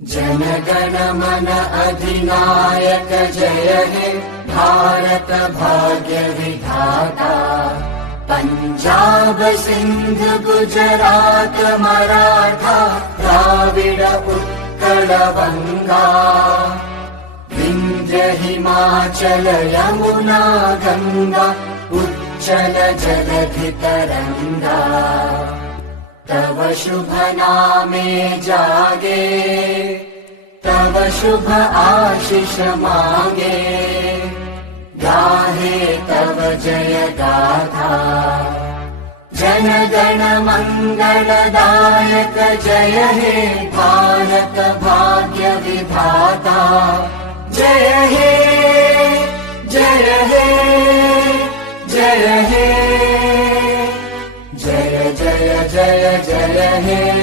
जनगण मन अधिनायक जय हे भारत भाग्य विधाता। पंजाब सिंध गुजरात मराठा द्राविड उत्कल बंगा। विंध्य हिमाचल यमुना गंगा उच्चल जलधि तरंगा। तव शुभ नामे जागे तव शुभ आशीष मांगे। गाहे तव जय गाथा जन गण मंगलदायक जय हे भारत भाग्य विधाता। जय हे जय हे जय हे जय जय जय जय हे।